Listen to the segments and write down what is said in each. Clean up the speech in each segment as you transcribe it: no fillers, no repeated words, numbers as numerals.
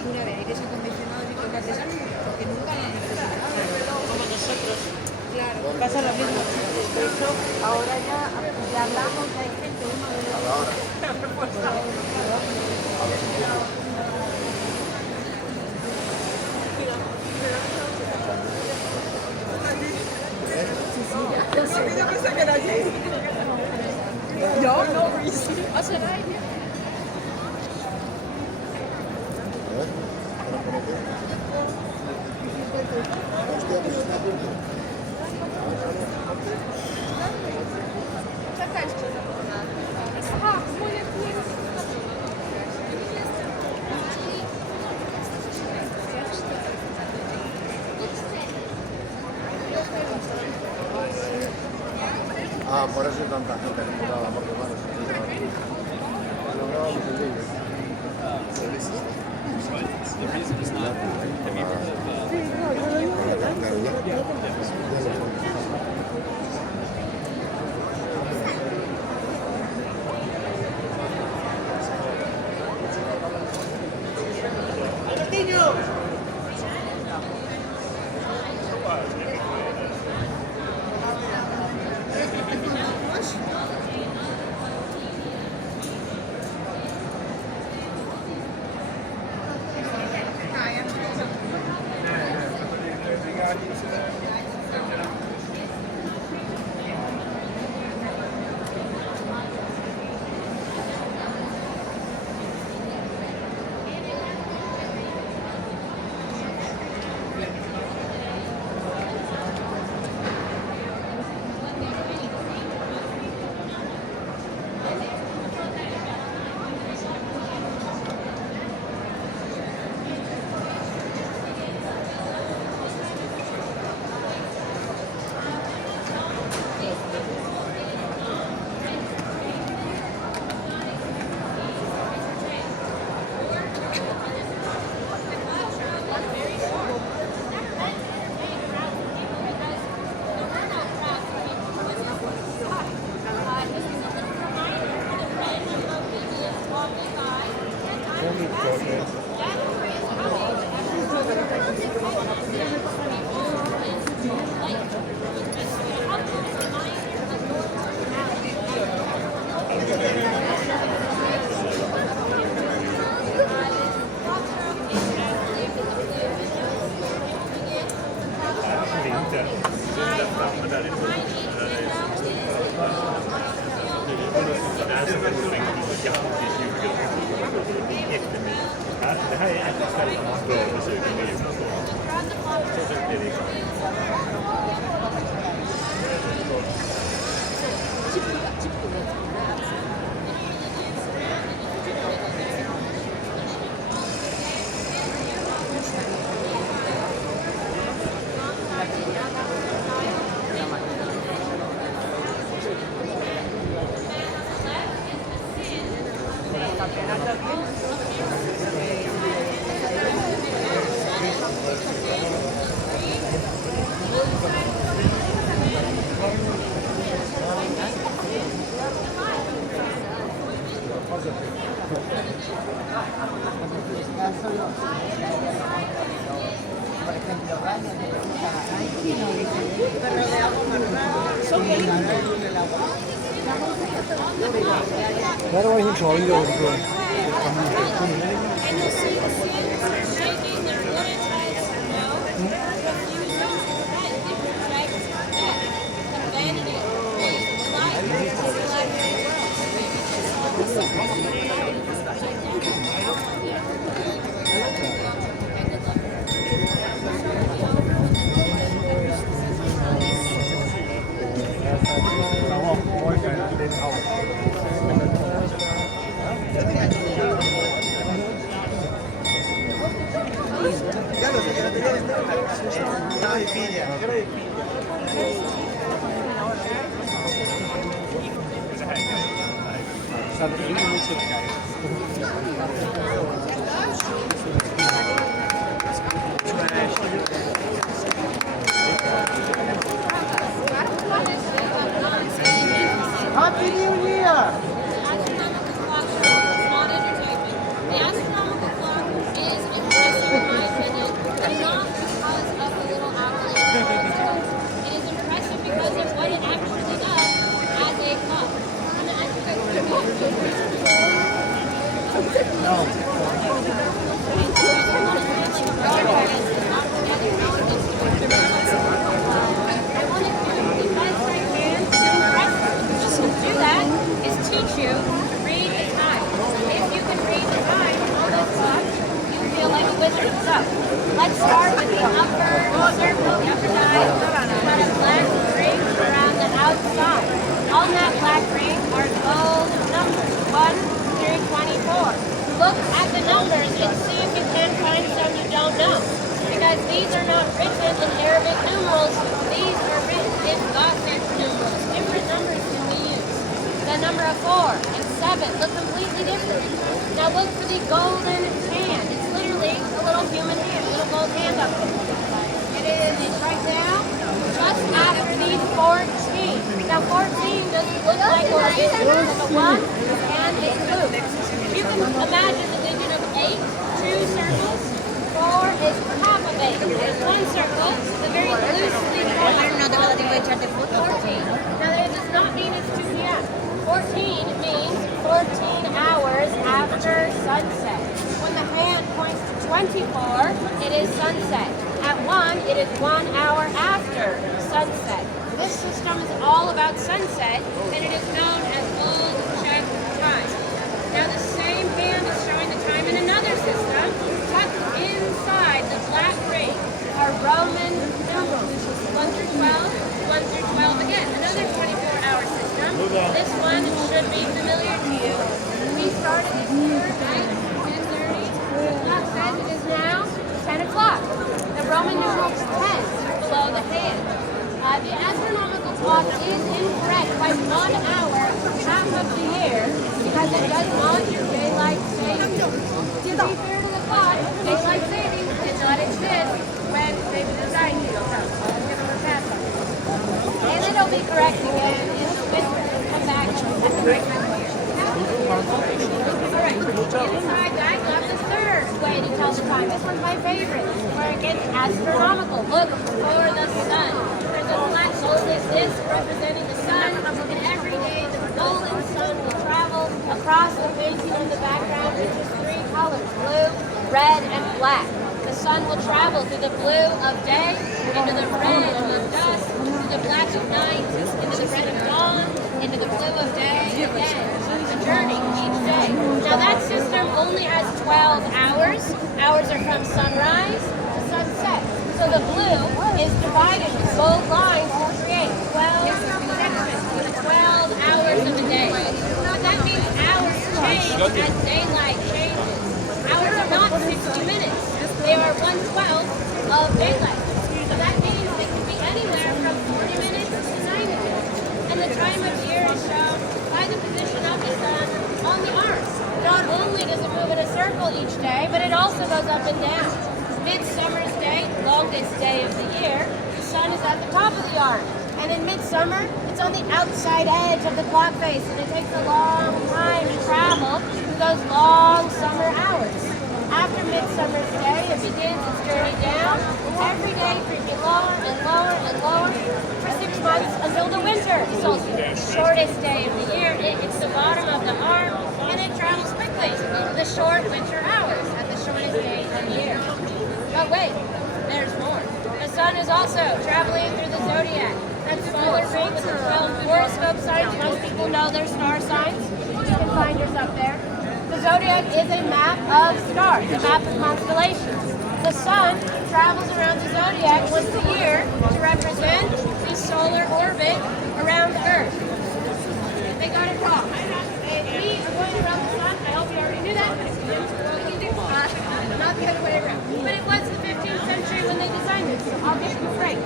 cultura de aires acondicionados y cosas de esas, porque nunca lo han mencionado. Como nosotros. Claro. Pasa lo mismo. De hecho, ahora ya hablamos, hay gente, uno de los... Yo pensé que era allí. No, ¿O será ella? Ah, por eso hay tanta gente enamorada, porque bueno, lo grabamos el vídeo. Waar was ik zo hier over? Happy New Year! Do that is teach you to read the time. If you can read the time on this clock, you feel like a wizard. So let's start with the upper circle, the upper dial. You've got a black ring around the outside. On that black ring are gold numbers, 1 through 24. Look at the numbers and see if you can find some you don't know. Because these are not written in Arabic numerals. These are written in Gothic numerals. Different numbers can be used. The number of 4 and 7 look completely different. Now look for the golden hand. It's literally a little human hand, a little gold hand up there. It's right now, just after these 14. Now 14 doesn't look like a 1 and it's blue. You can imagine the digit of 8, 2 circles. 4 is half of 8. There's 1 circle, the very loosely formed 14. Now that does not mean it's 2 p.m. 14 means 14 hours after sunset. When the hand points to 24, it is sunset. At 1, it is 1 hour after sunset. This system is all about sunset, and it is known as gold check time. Now the same hand is showing the time in another system. Tucked inside the black ring are Roman numerals. 1 through 12, 1 through 12 again. Another 24-hour system. This one should be familiar to you. We started this year at 10:30. That says it is now 10 o'clock. The Roman numeral 10 below the hand. The astronomical clock is incorrect by 1 hour half of the year because it does not do daylight savings. To be fair to the clock, daylight savings did not exist when they designed it. So, give them a pass on it. And it'll be correct again in the winter. Come back at the right time of year. Alright, inside that, you have the third way to tell the time. This one's my favorite, where it gets astronomical. Look for the sun. There's a flat golden disc representing the sun, and every day the golden sun will travel across the painting on the background, which is 3 colors, blue, red, and black. The sun will travel through the blue of day, into the red of dusk, into the black of night, into the red of dawn, into the blue of day, again. A journey each day. Now that system only has 12 hours. Hours are from sunrise to sunset. So the blue is divided with bold lines to create 12 sections with 12 hours of a day. But that means hours change as daylight changes. Hours are not 60 minutes. They are 1/12 of daylight. So that means they can be anywhere from 40 minutes to 90 minutes. And the time of year is shown by the position of the sun on the arc. Not only does it move in a circle each day, but it also goes up and down. Midsummer's day, longest day of the year, the sun is at the top of the arc. And in midsummer, it's on the outside edge of the clock face, and it takes a long time to travel through those long summer hours. After midsummer's day, it begins its journey down, every day creeping lower and lower and lower for 6 months until the winter solstice. Shortest day of the year, it hits the bottom of the arm, and it travels quickly to the short winter hours at the shortest day of the year. But wait, there's more. The sun is also traveling through the zodiac. That smaller ring with the 12 horoscope signs. Most people know their star signs. You can find yours up there. The zodiac is a map of stars, a map of constellations. The sun travels around the zodiac once a year to represent the solar orbit around Earth. They got it wrong. We are going around the sun. I hope you already knew that. Not the other way around. But it was the 15th century when they designed it, so I'll give you a break.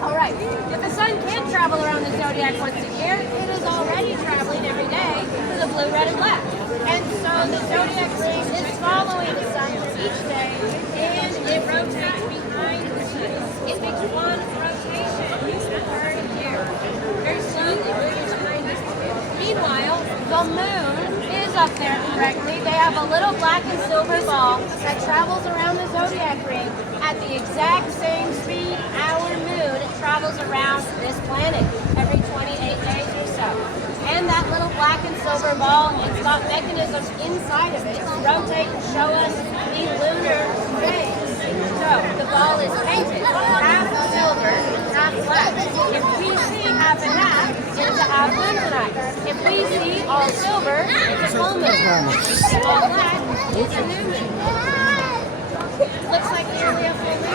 Alright, if the sun can't travel around the zodiac once a year, it is already traveling every day to the blue, red, and black. And so the zodiac ring is following the sun each day, and it rotates behind the sun. It makes one rotation per year. Very slowly moving behind the sun. Meanwhile, the moon is up there correctly. They have a little black and silver ball that travels around the zodiac ring at the exact same speed our moon travels around this planet every 28 days or so. And that little black and silver ball, it's got mechanisms inside of it to rotate and show us the lunar phase. So the ball is painted, half silver, half black. If we see half and half, it's a half moon tonight. If we see all silver, it's a full moon. If we see all black, it's a new moon. Looks like nearly a full moon.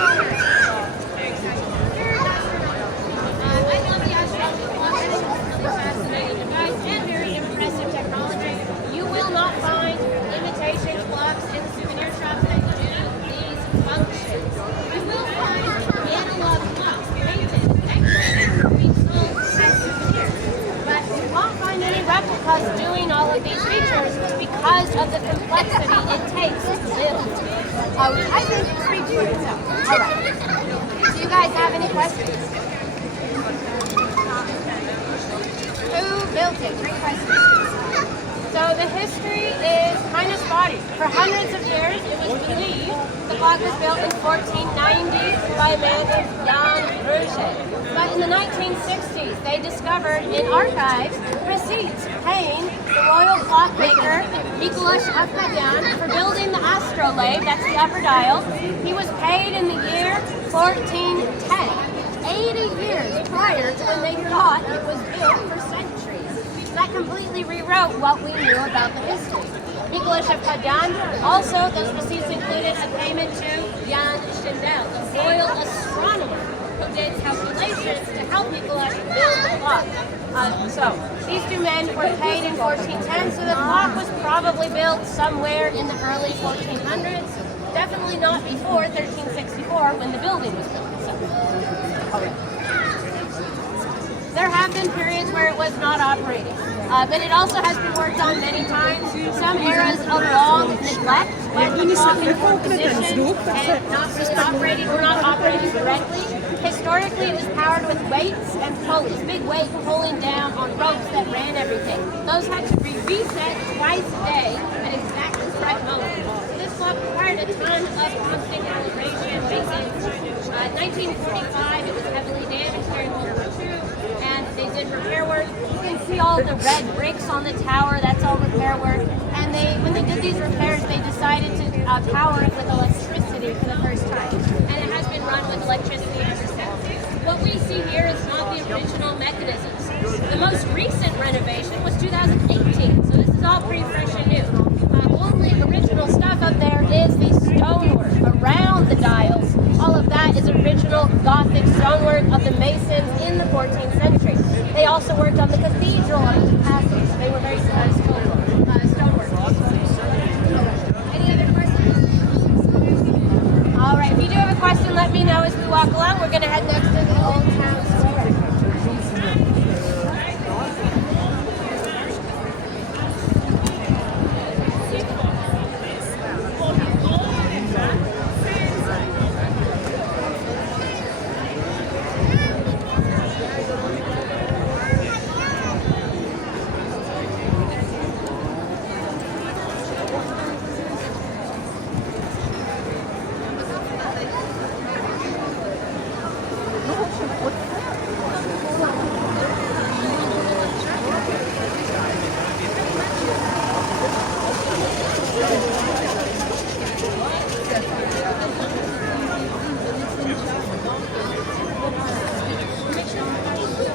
I love the astronomy clock. It's really fascinating device and very impressive technology. You will not find imitation clocks in the souvenir shops that do these functions. You will find analog clocks painted, decorated, being sold as souvenirs. But you won't find any replicas doing all of these features because of the complexity it takes to build. I think it speaks for itself. All right. Do you guys have any questions? Who built it? Great question. So the history is kind of spotty. For hundreds of years, it was believed the clock was built in 1490 by a man named Gavrisюk. But in the 1960s, they discovered in archives receipts paying the royal clockmaker Mikulash Afghanian for building the astrolabe, that's the upper dial. He was paid in the year 1410. 80 years prior to when they thought it was built for centuries. That completely rewrote what we knew about the history. Mikulash Afghanian, also those receipts included a payment to Jan Schindel, the royal astronomer, who did calculations to help Mikulash build the clock. So these two men were paid in 1410, so the clock was probably built somewhere in the early 1400s. Definitely not before 1364 when the building was built. There have been periods where it was not operating, but it also has been worked on many times. Some eras of long neglect, when the clock in poor position and not really operating or not operating correctly. Historically, it was powered with weights and pulleys, big weight pulling down on ropes that ran everything. Those had to be reset twice a day at exactly the right moment. This clock required a ton of constant calibration, maintenance. 1945, it was heavily damaged during World War II, and they did repair work. You can see all the red bricks on the tower, that's all repair work. And when they did these repairs, they decided to power it with electricity for the first time. And it has been run with electricity ever since. What we see here is not the original mechanisms. The most recent renovation was 2018, so this is all pretty fresh and new. Only original stuff up there is the stonework around the dials. All of that is original Gothic stonework of the masons in the 14th century. They also worked on the cathedral on the passage. They were very similar